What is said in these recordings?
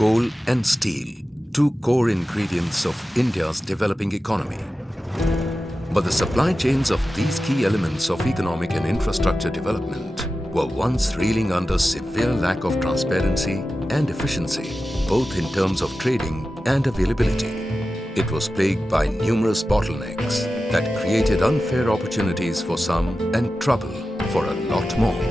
Coal and steel, two core ingredients of India's developing economy. But the supply chains of these key elements of economic and infrastructure development were once reeling under severe lack of transparency and efficiency, both in terms of trading and availability. It was plagued by numerous bottlenecks that created unfair opportunities for some and trouble for a lot more.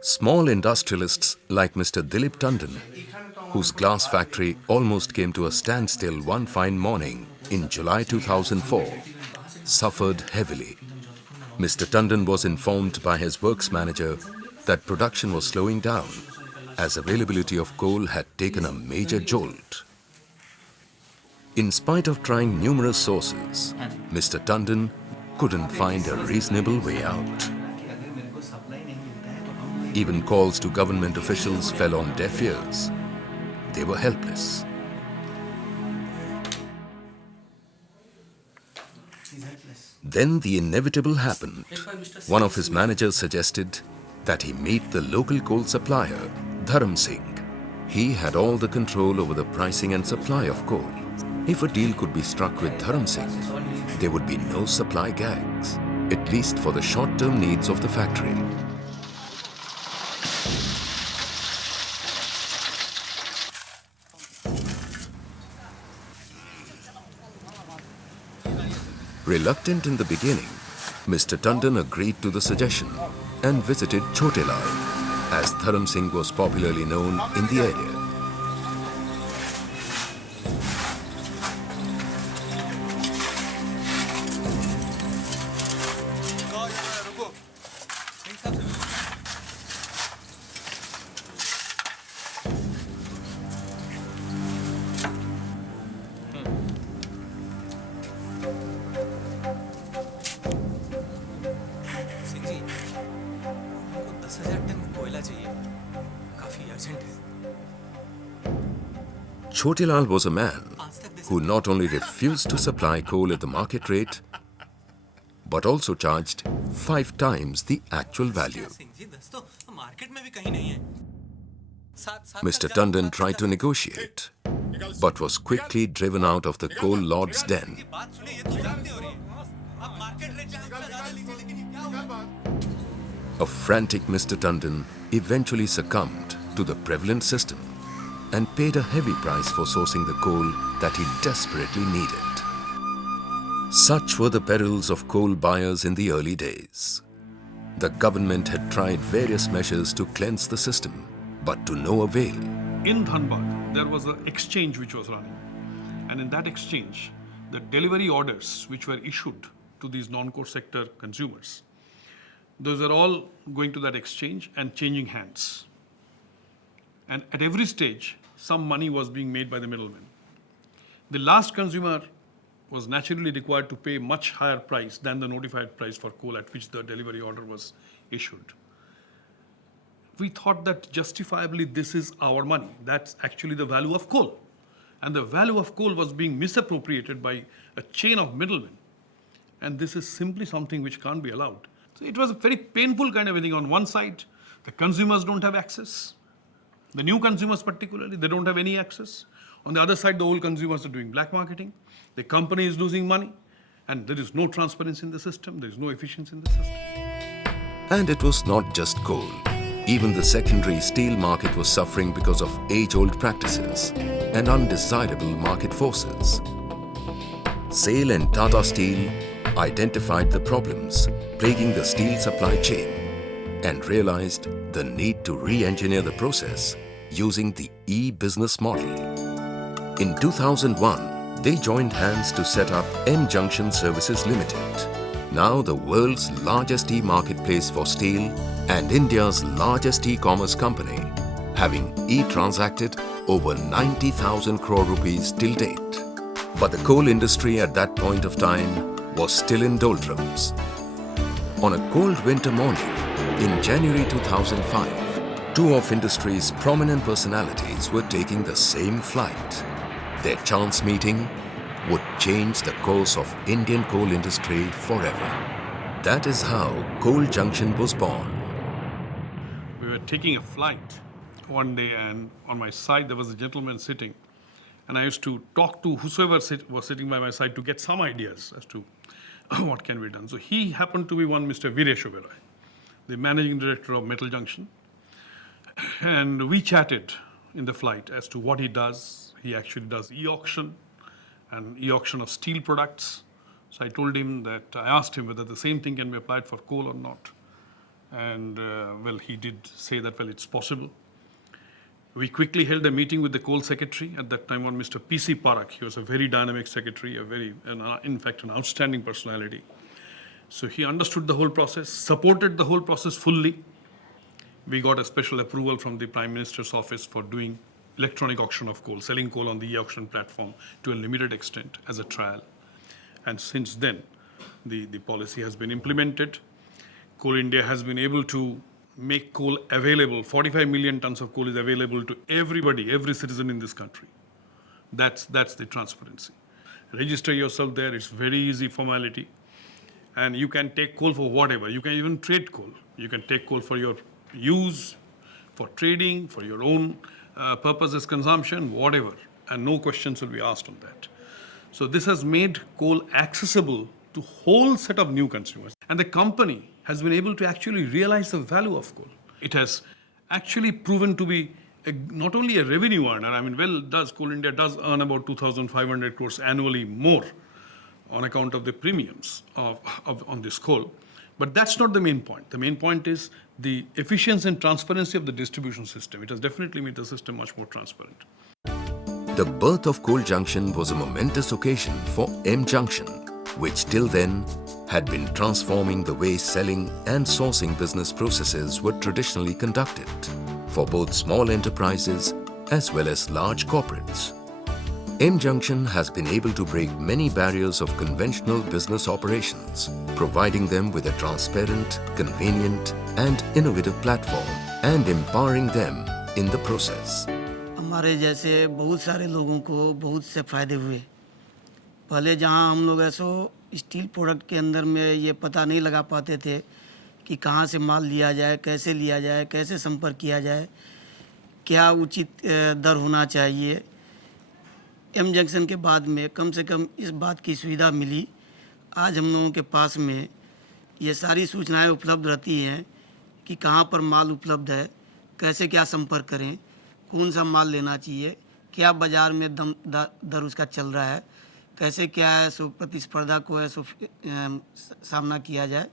Small industrialists like Mr. Dilip Tandon, whose glass factory almost came to a standstill one fine morning in July 2004, suffered heavily. Mr. Tandon was informed by his works manager that production was slowing down as availability of coal had taken a major jolt. In spite of trying numerous sources, Mr. Tandon couldn't find a reasonable way out. Even calls to government officials fell on deaf ears. They were helpless. Then the inevitable happened. One of his managers suggested that he meet the local coal supplier, Dharam Singh. He had all the control over the pricing and supply of coal. If a deal could be struck with Dharam Singh, there would be no supply gags, at least for the short-term needs of the factory. Reluctant in the beginning, Mr. Tandon agreed to the suggestion and visited Chote Lal, as Dharam Singh was popularly known in the area. Chote Lal was a man who not only refused to supply coal at the market rate, but also charged 5 times the actual value. Mr. Tandon tried to negotiate, but was quickly driven out of the coal lord's den. A frantic Mr. Tandon eventually succumbed to the prevalent system and paid a heavy price for sourcing the coal that he desperately needed. Such were the perils of coal buyers in the early days. The government had tried various measures to cleanse the system, but to no avail. In Dhanbad, there was an exchange which was running. And in that exchange, the delivery orders which were issued to these non-core sector consumers, those are all going to that exchange and changing hands. And at every stage, some money was being made by the middlemen. The last consumer was naturally required to pay much higher price than the notified price for coal at which the delivery order was issued. We thought that justifiably this is our money. That's actually the value of coal. And the value of coal was being misappropriated by a chain of middlemen. And this is simply something which can't be allowed. So it was a very painful kind of a thing. On one side, the consumers don't have access. The new consumers particularly, they don't have any access. On the other side, the old consumers are doing black marketing. The company is losing money. And there is no transparency in the system. There is no efficiency in the system. And it was not just coal. Even the secondary steel market was suffering because of age-old practices and undesirable market forces. SAIL and Tata Steel identified the problems plaguing the steel supply chain and realized the need to re-engineer the process using the e-business model. In 2001, they joined hands to set up mjunction Services Limited, now the world's largest e-marketplace for steel and India's largest e-commerce company, having e-transacted over 90,000 crore rupees till date. But the coal industry at that point of time was still in doldrums. On a cold winter morning in January 2005, two of industry's prominent personalities were taking the same flight. Their chance meeting would change the course of Indian coal industry forever. That is how Coal Junction was born. were taking a flight one day, and on my side there was a gentleman sitting, and I used to talk to whosoever was sitting by my side to get some ideas as to what can be done. So he happened to be one Mr. Viresh Oberoi, the managing director of Metal Junction, and we chatted in the flight as to what he does. He actually does e-auction and e-auction of steel products. So I told him that, I asked him whether the same thing can be applied for coal or not. And well, he did say that, well, it's possible. We quickly held a meeting with the coal secretary at that time, one Mr. P.C. Parak. He was a very dynamic secretary, in fact, an outstanding personality. So he understood the whole process, supported the whole process fully. We got a special approval from the Prime Minister's office for doing electronic auction of coal, selling coal on the e-auction platform to a limited extent as a trial. And since then, the policy has been implemented. Coal India has been able to make coal available. 45 million tons of coal is available to everybody, every citizen in this country. That's the transparency. Register yourself there. It's very easy formality. And you can take coal for whatever. You can even trade coal. You can take coal for your use, for trading, for your own purposes, consumption, whatever. And no questions will be asked on that. So this has made coal accessible to whole set of new consumers. And the company has been able to actually realize the value of coal. It has actually proven to be not only a revenue earner. I mean, Coal India does earn about 2,500 crores annually more on account of the premiums on this coal. But that's not the main point. The main point is the efficiency and transparency of the distribution system. It has definitely made the system much more transparent. The birth of Coal Junction was a momentous occasion for mjunction, which till then had been transforming the way selling and sourcing business processes were traditionally conducted for both small enterprises as well as large corporates. mjunction has been able to break many barriers of conventional business operations, providing them with a transparent, convenient and innovative platform and empowering them in the process. हमारे जैसे बहुत सारे लोगों को बहुत से फ़ायदे हुए। पहले जहां हम लोग ऐसो स्टील प्रोडक्ट के अंदर में ये पता नहीं लगा पाते थे कि कहां से माल लिया जाए, कैसे संपर्क किया जाए, क्या उचित दर होना चाहिए। mjunction के बाद में कम से कम इस बात की सुविधा मिली। आज हम लोगों के पास में ये सारी सूचनाएं उपलब्ध रहती हैं कि कहां पर माल उपलब्ध है, कैसे क्या संपर्क करें, कौन सा माल लेना चाहिए, क्या बाज़ार में दर उसका चल रहा है, कैसे क्या है सो प्रतिस्पर्धा को है सो सामना किया जाए।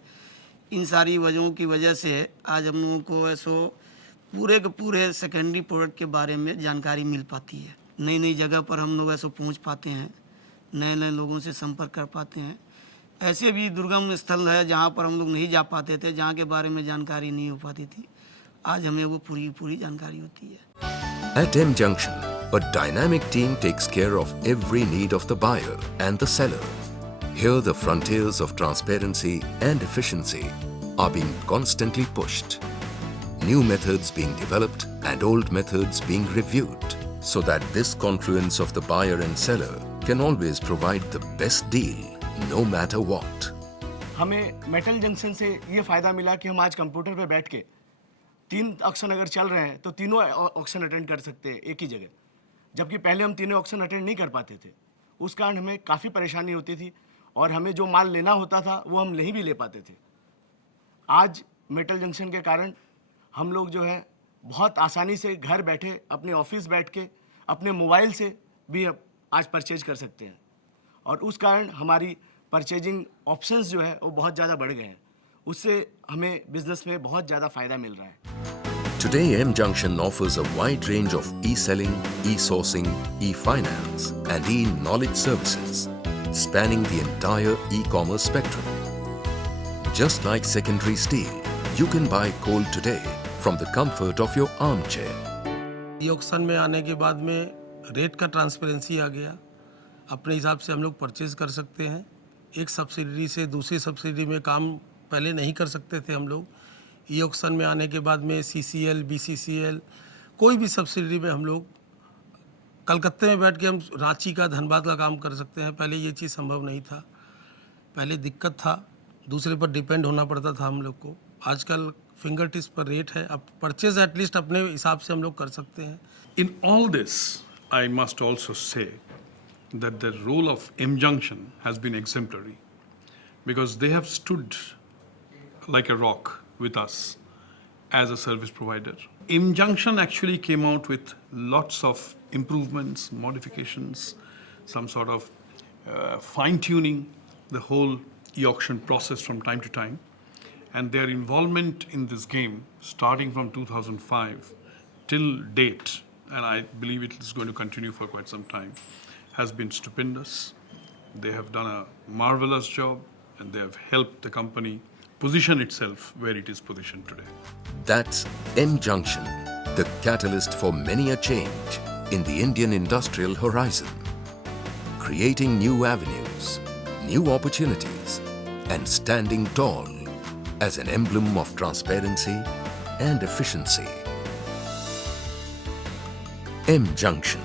इन सारी वजहों की वजह से आज हम लोगों को ऐसो पूरे के पूरे सेकेंडरी प्रोडक्ट के बारे में जानकारी मिल पाती है। नई नई जगह पर हम लोग ऐसो पहुंच पाते हैं, नए नए लोगों से संपर्क कर पाते हैं। ऐसे भी दुर्गम स्थल है जहां पर हम लोग नहीं जा पाते थे, जहां के बारे में जानकारी नहीं हो पाती थी। आज हमें वो पूरी जानकारी होती है। At mjunction, a dynamic team takes care of every need of the buyer and the seller. Here the frontiers of transparency and efficiency are being constantly pushed. New methods being developed and old methods being reviewed so that this confluence of the buyer and seller can always provide the best deal no matter what. हमें metal junction से ये फ़ायदा मिला कि हम आज computer पे बैठ के 3 ऑक्शन अगर चल रहे हैं तो तीनों ऑक्शन अटेंड कर सकते हैं एक ही जगह, जबकि पहले हम तीनों ऑक्शन अटेंड नहीं कर पाते थे। उस कारण हमें काफ़ी परेशानी होती थी और हमें जो माल लेना होता था वो हम नहीं भी ले पाते थे। आज मेटल जंक्शन के कारण हम लोग जो है बहुत आसानी से घर बैठे अपने ऑफिस बैठ के अपने मोबाइल से भी आज परचेज कर सकते हैं और उस कारण हमारी परचेजिंग ऑप्शंस जो है वो बहुत ज़्यादा बढ़ गए हैं। उससे हमें बिजनेस में बहुत ज़्यादा फ़ायदा मिल रहा है। Today, mjunction offers a wide range of e-selling, e-sourcing, e-finance and e-knowledge services, spanning the entire e-commerce spectrum. Just like secondary steel, you can buy coal today from the comfort of your armchair. e-auction में आने के बाद में rate का transparency आ गया। अपने हिसाब से हम लोग परचेज कर सकते हैं। एक सब्सिडी से दूसरी सब्सिडी में काम पहले नहीं कर सकते थे हम लोग। e-auction में आने के बाद में CCL, BCCL कोई भी सब्सिडी में हम लोग कलकत्ते में बैठ के हम रांची का, धनबाद का काम कर सकते हैं। पहले ये चीज़ संभव नहीं था, पहले दिक्कत था, दूसरे पर डिपेंड होना पड़ता था हम लोग को। आजकल फिंगर टिप्स पर रेट है, अब परचेज एटलीस्ट अपने हिसाब से हम लोग कर सकते हैं। In all this, I must also say that the role of mjunction has been exemplary because they have stood like a rock with us as a service provider. mjunction actually came out with lots of improvements, modifications, some sort of fine-tuning the whole e-auction process from time to time. And their involvement in this game, starting from 2005 till date, and I believe it is going to continue for quite some time, has been stupendous. They have done a marvelous job and they have helped the company position itself where it is positioned today. That's mjunction, the catalyst for many a change in the Indian industrial horizon, creating new avenues, new opportunities, and standing tall as an emblem of transparency and efficiency. mjunction.